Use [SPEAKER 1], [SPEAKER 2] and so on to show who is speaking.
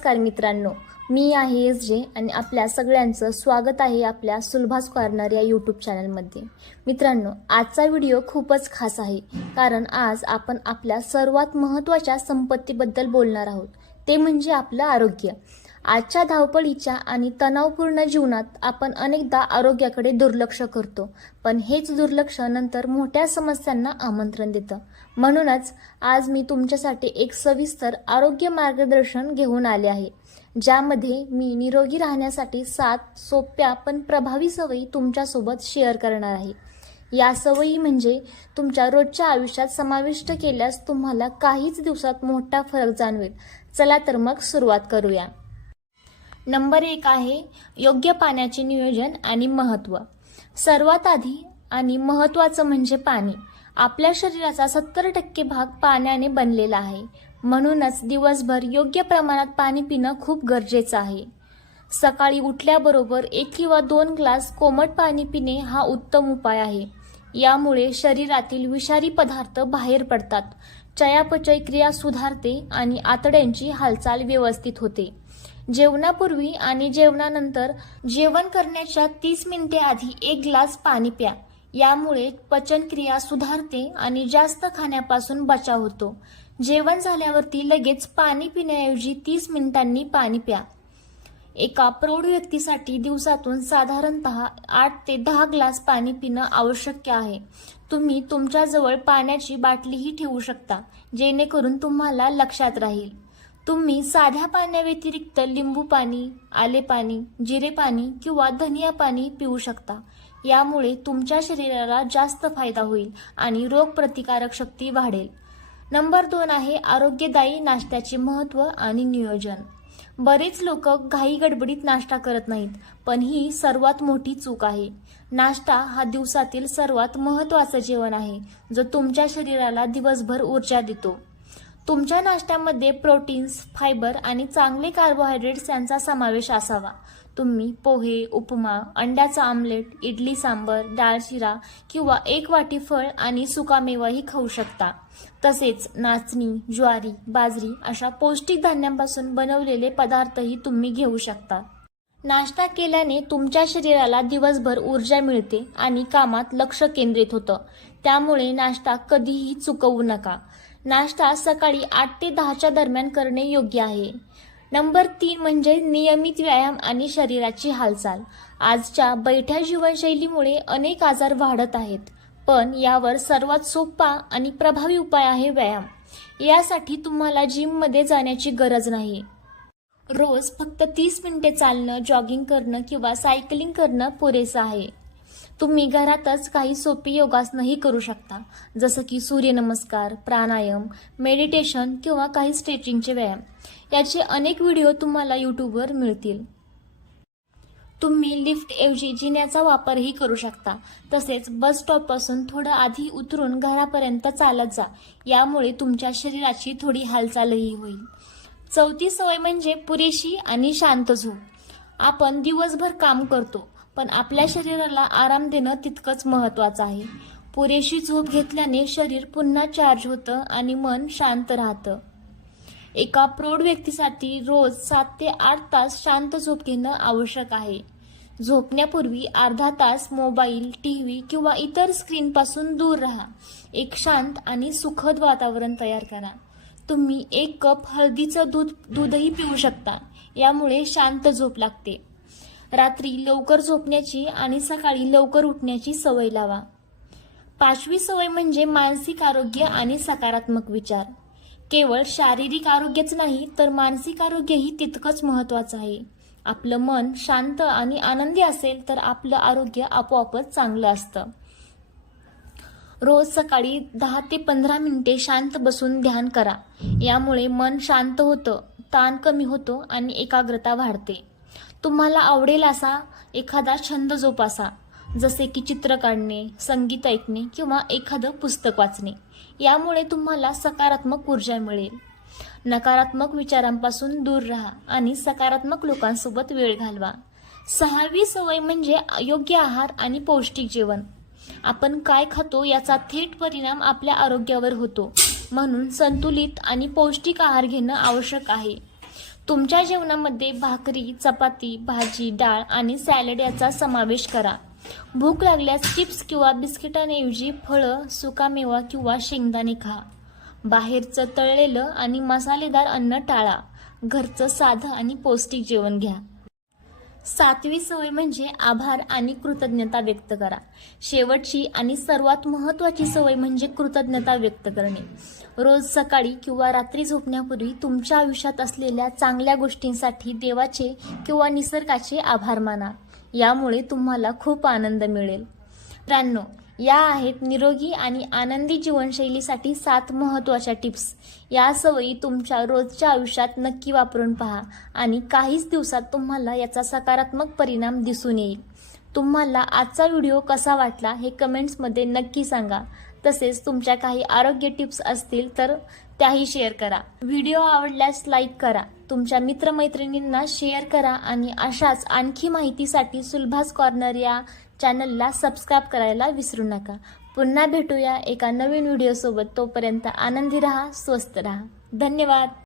[SPEAKER 1] नमस्कार मित्रांनो मी आहे एस जे आणि आपल्या सगळ्यांचं स्वागत आहे आपल्या सुलभास कॉर्नर या यूट्यूब चॅनलमध्ये. मित्रांनो आजचा व्हिडिओ खूपच खास आहे कारण आज आपण आपल्या सर्वात महत्त्वाच्या संपत्तीबद्दल बोलणार आहोत. ते म्हणजे आपलं आरोग्य. आजच्या धावपळीच्या आणि तणावपूर्ण जीवनात आपण अनेकदा आरोग्याकडे दुर्लक्ष करतो. पण हेच दुर्लक्ष नंतर मोठ्या समस्यांना आमंत्रण देतं. म्हणूनच आज मी तुमच्यासाठी एक सविस्तर आरोग्य मार्गदर्शन घेऊन आले आहे. ज्यामध्ये मी निरोगी राहण्यासाठी सात सोप्या पण प्रभावी सवयी तुमच्यासोबत शेअर करणार आहे. या सवयी म्हणजे तुमच्या रोजच्या आयुष्यात समाविष्ट केल्यास तुम्हाला काहीच दिवसात मोठा फरक जाणवेल. चला तर मग सुरुवात करूया. नंबर एक आहे योग्य पाण्याचे नियोजन आणि महत्त्व सर्वात आधी आणि महत्त्वाचं म्हणजे पाणी. आपल्या शरीराचा सत्तर टक्के भाग पाण्याने बनलेला आहे. म्हणूनच दिवसभर योग्य प्रमाणात पाणी पिणं खूप गरजेचं आहे. सकाळी उठल्याबरोबर एक किंवा दोन ग्लास कोमट पाणी पिणे हा उत्तम उपाय आहे. यामुळे शरीरातील विषारी पदार्थ बाहेर पडतात. चयापचय क्रिया सुधारते आणि आतड्यांची हालचाल व्यवस्थित होते. जेवणापूर्वी आणि जेवणानंतर जेवण करण्याच्या तीस मिनिटे आधी एक ग्लास पाणी प्या. यामुळे पचनक्रिया सुधारते आणि जास्त खाण्यापासून बचाव होतो. जेवण झाल्यावरती लगेच पाणी पिण्याऐवजी तीस मिनिटांनी पाणी प्या. एका प्रौढ व्यक्तीसाठी दिवसातून साधारणतः आठ ते दहा ग्लास पाणी पिणं आवश्यक आहे. तुम्ही तुमच्याजवळ पाण्याची बाटलीही ठेवू शकता जेणेकरून तुम्हाला लक्षात राहील. तुम्ही साध्या पाण्याव्यतिरिक्त लिंबू पाणी आले पाणी जिरे पाणी किंवा धनिया पाणी पिऊ शकता. यामुळे तुमच्या शरीराला जास्त फायदा होईल आणि रोगप्रतिकारक शक्ती वाढेल. नंबर दोन आहे आरोग्यदायी नाश्त्याचे महत्त्व आणि नियोजन. बरेच लोक घाई गडबडीत नाश्ता करत नाहीत पण ही सर्वात मोठी चूक आहे. नाश्ता हा दिवसातील सर्वात महत्त्वाचं जेवण आहे जो तुमच्या शरीराला दिवसभर ऊर्जा देतो. तुमच्या नाश्त्यामध्ये प्रोटीन्स फायबर आणि चांगले कार्बोहायड्रेट्स यांचा समावेश असावा. तुम्ही पोहे उपमा अंड्याचा आमलेट इडली सांबर डाळ शिरा किंवा एक वाटी फळ आणि सुकामेवाही खाऊ शकता. तसेच नाचणी ज्वारी बाजरी अशा पौष्टिक धान्यांपासून बनवलेले पदार्थही तुम्ही घेऊ शकता. नाश्ता केल्याने तुमच्या शरीराला दिवसभर ऊर्जा मिळते आणि कामात लक्ष केंद्रित होतं. त्यामुळे नाश्ता कधीही चुकवू नका. नाश्ता सकाळी आठ ते दहाच्या दरम्यान करणे योग्य आहे. नंबर तीन म्हणजे नियमित व्यायाम आणि शरीराची हालचाल. आजच्या बैठ्या जीवनशैलीमुळे अनेक आजार वाढत आहेत पण यावर सर्वात सोपा आणि प्रभावी उपाय आहे व्यायाम. यासाठी तुम्हाला जिममध्ये जाण्याची गरज नाही. रोज फक्त तीस मिनिटे चालणं जॉगिंग करणं किंवा सायकलिंग करणं पुरेसं आहे. तुम्ही घरातच काही सोपी योगासनंही करू शकता. जसं की सूर्यनमस्कार प्राणायाम मेडिटेशन किंवा काही स्ट्रेचिंगचे व्यायाम. याचे अनेक व्हिडिओ तुम्हाला यूट्यूबवर मिळतील. तुम्ही लिफ्टऐवजी जिन्याचा वापरही करू शकता. तसेच बस स्टॉपपासून थोडं आधी उतरून घरापर्यंत चालत जा. यामुळे तुमच्या शरीराची थोडी हालचालही होईल. चौथी सवय म्हणजे पुरेशी आणि शांत झोप. आपण दिवसभर काम करतो. पण आपल्या शरीराला आराम देणं तितकंच महत्वाचं आहे. पुरेशी झोप घेतल्याने शरीर पुन्हा चार्ज होतं आणि मन शांत राहतं. एका प्रौढ व्यक्तीसाठी रोज सात ते आठ तास शांत झोप घेणं आवश्यक आहे. झोपण्यापूर्वी अर्धा तास मोबाईल टी व्ही किंवा इतर स्क्रीनपासून दूर राहा. एक शांत आणि सुखद वातावरण तयार करा. तुम्ही एक कप हळदीचं दूध दूधही पिऊ शकता. यामुळे शांत झोप लागते. रात्री लवकर झोपण्याची आणि सकाळी लवकर उठण्याची सवय लावा. पाचवी सवय म्हणजे मानसिक आरोग्य आणि सकारात्मक विचार. केवळ शारीरिक आरोग्यच नाही तर मानसिक आरोग्यही तितकंच महत्त्वाचं आहे. आपलं मन शांत आणि आनंदी असेल तर आपलं आरोग्य आपोआपच चांगलं असतं. रोज सकाळी दहा ते पंधरा मिनिटे शांत बसून ध्यान करा. यामुळे मन शांत होतं ताण कमी होतो आणि एकाग्रता वाढते. तुम्हाला आवडेल असा एखादा छंद जोपासा जसे की चित्र काढणे संगीत ऐकणे किंवा एखादं पुस्तक वाचणे. यामुळे तुम्हाला सकारात्मक ऊर्जा मिळेल. नकारात्मक विचारांपासून दूर राहा आणि सकारात्मक लोकांसोबत वेळ घालवा. सहावी सवय म्हणजे योग्य आहार आणि पौष्टिक जेवण. आपण काय खातो याचा थेट परिणाम आपल्या आरोग्यावर होतो. म्हणून संतुलित आणि पौष्टिक आहार घेणं आवश्यक आहे. तुमच्या जेवणामध्ये भाकरी चपाती भाजी डाळ आणि सॅलड याचा समावेश करा. भूक लागल्यास चिप्स किंवा बिस्किटांऐवजी फळं सुकामेवा किंवा शेंगदाणे खा. बाहेरचं तळलेलं आणि मसालेदार अन्न टाळा. घरचं साधं आणि पौष्टिक जेवण घ्या. सातवी सवय म्हणजे आभार आणि कृतज्ञता व्यक्त करा. शेवटची आणि सर्वात महत्वाची सवय म्हणजे कृतज्ञता व्यक्त करणे. रोज सकाळी किंवा रात्री झोपण्यापूर्वी तुमच्या आयुष्यात असलेल्या चांगल्या गोष्टींसाठी देवाचे किंवा निसर्गाचे आभार माना. यामुळे तुम्हाला खूप आनंद मिळेल. त्र्याण्णव या आहेत निरोगी आणि आनंदी जीवनशैलीसाठी सात महत्त्वाच्या टिप्स. या सवयी तुमच्या रोजच्या आयुष्यात नक्की वापरून पहा आणि काहीच दिवसात तुम्हाला याचा सकारात्मक परिणाम दिसून येईल. तुम्हाला आजचा व्हिडिओ कसा वाटला हे कमेंट्समध्ये नक्की सांगा. तसेच तुमच्या काही आरोग्य टिप्स असतील तर त्याही शेअर करा. व्हिडिओ आवडल्यास लाईक करा. तुमच्या मित्रमैत्रिणींना शेअर करा आणि अशाच आणखी माहितीसाठी सुलभास कॉर्नर या चॅनलला सबस्क्राईब करायला विसरू नका. पुन्हा भेटूया एका नवीन व्हिडिओसोबत. तोपर्यंत आनंदी रहा स्वस्त रहा. धन्यवाद.